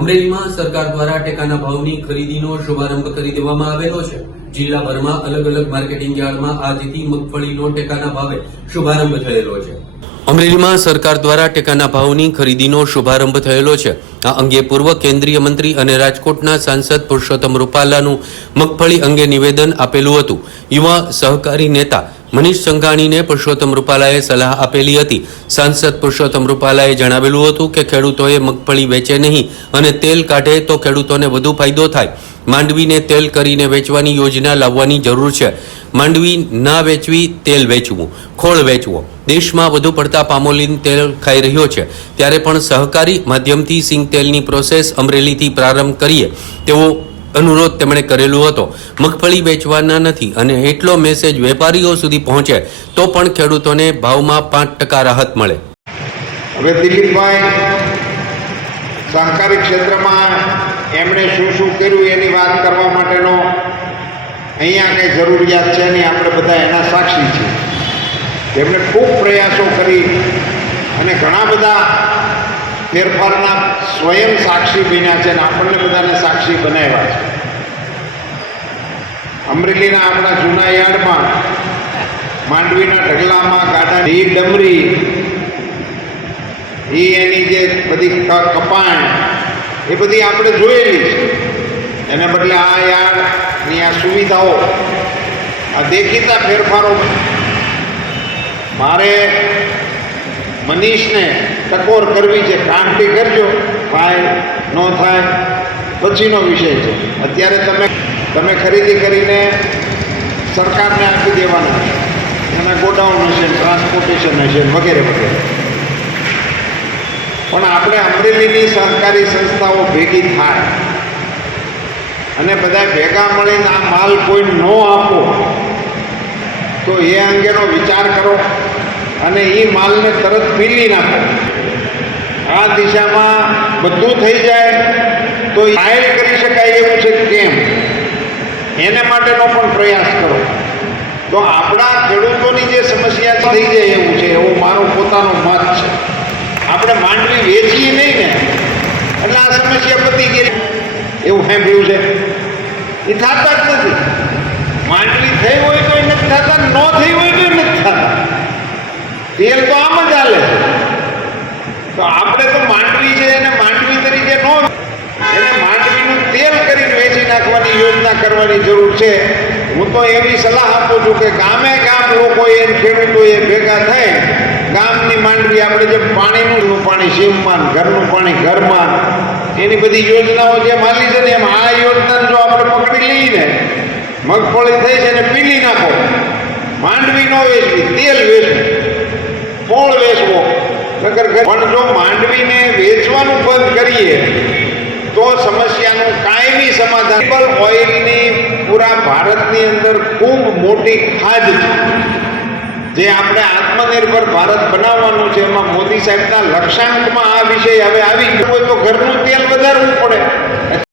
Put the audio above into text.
અમરેલીમાં સરકાર દ્વારા ટેકાના ભાવની ખરીદીનો શુભારંભ કરી દેવામાં આવેલો છે. જિલ્લાભરમાં અલગ અલગ માર્કેટિંગ યાર્ડમાં આજથી મગફળીનો ટેકાના ભાવે શુભારંભ થયેલો છે. અમરેલીમાં સરકાર દ્વારા ટેકાના ભાવની ખરીદીનો શુભારંભ થયેલો છે. આ અંગે પૂર્વ કેન્દ્રીય મંત્રી અને રાજકોટના સાંસદ પુરુષોત્તમ રૂપાલાનું મગફળી અંગે નિવેદન આપેલું હતું. યુવા સહકારી નેતા મનીષ સંઘાણીને પુરુષોત્તમ રૂપાલાએ સલાહ આપેલી હતી. સાંસદ પુરુષોત્તમ રૂપાલાએ જણાવેલું હતું કે ખેડૂતોએ મગફળી વેચે નહીં અને તેલ કાઢે તો ખેડૂતોને વધુ ફાયદો થાય. માંડવીને તેલ કરીને વેચવાની યોજના લાવવાની જરૂર છે. માંડવી ના વેચવી, તેલ વેચવું, ખોળ વેચવો. દેશમાં વધુ પડતા પામોલીન તેલ ખાઈ રહ્યો છે. ત્યારે પણ સહકારી માધ્યમથી સિંગ તેલની પ્રોસેસ અમરેલીથી પ્રારંભ કરીએ. તેવો અનુરોધ તેમણે કરેલો હતો. મગફળી વેચવાના નથી અને એટલો મેસેજ વેપારીઓ સુધી પહોંચે તો પણ ખેડૂતોને ભાવમાં પાંચ ટકા રાહત મળે. હવે દિલીપભાઈ, સહકારી ક્ષેત્રમાં એમણે શું શું કર્યું એની વાત કરવા માટેનો અહીંયા કંઈ જરૂરિયાત છે નહીં, આપણે બધા એના સાક્ષી છીએ. તેમણે ખૂબ પ્રયાસો કરી અને ઘણા બધા ફેરફારના સ્વયં સાક્ષી બન્યા છે અને આપણને બધાને સાક્ષી બનાવ્યા છે. અમરેલીના આપણા જૂના યાર્ડમાં, માંડવીના ઢગલામાં ગાડા, ઢી ડમરી એ એની જે બધી કપાણ, એ બધી આપણે જોયેલી છે. એને બદલે આ યાર્ડની આ સુવિધાઓ, આ દેખીતા ફેરફારો. મારે મનીષને ટકોર કરવી છે કામટી કરજો. થાય ન થાય. પછીનો વિષય છે. અત્યારે તમે તમે ખરીદી કરીને સરકારને આપી દેવાના છે. એના ગોડાઉન હશે ટ્રાન્સપોર્ટેશન હશે વગેરે વગેરે. પણ આપણે અમરેલીની સહકારી સંસ્થાઓ ભેગી થાય. અને બધા ભેગા મળીને આ માલ કોઈ ન આપો, તો એ અંગેનો વિચાર કરો. અને એ માલને તરત પીલી નાખો. આ દિશામાં બધું થઈ જાય તો આયલ કરી શકાય એવું છે કેમ? એને માટેનો પણ પ્રયાસ કરો. તો આપણા ખેડૂતોની જે સમસ્યા થઈ જાય એવું છે, એવો મારો પોતાનો મત છે. આપણે માંડવી વેચીએ નહીં ને, એટલે આ સમસ્યા પતી ગઈ. એવું સાંભળ્યું છે? એ થતા જ નથી. માંડવી થઈ હોય તો નથી થતા, ન થઈ હોય તો નથી થતા. તેલ તો આમ જ હાલે છે. તો આપણે તો માંડવી છે એને માંડવી તરીકે નો એને માંડવીનું તેલ કરીને વેચી નાખવાની યોજના કરવાની જરૂર છે. હું તો એવી સલાહ આપું છું કે ગામે ગામ લોકોએ ખેડૂતોએ ભેગા થઈ ગામની માંડવી આપણે જે પાણીનું પાણી શિવમાં ઘરનું પાણી, ઘરમાં. એની બધી યોજનાઓ જે માલી છે ને એમ આ યોજનાને જો આપણે પકડી લઈએ ને, મગફળી થઈ છે ને પીલી નાખો. માંડવી ન વેચવી, તેલ વેચવું. ફળ વેચવો. નગર પણ જો માંડવીને વેચવાનું બંધ કરીએ, તો સમસ્યાનું કાયમી સમાધાન. ઓઇલની પૂરા ભારતની અંદર ખૂબ મોટી ખાદ છે. જે આપણે આત્મનિર્ભર ભારત બનાવવાનું છે. એમાં મોદી સાહેબના લક્ષ્યાંકમાં આ વિષય હવે આવી ગયો હોય તો ઘરનું તેલ વધારવું પડે.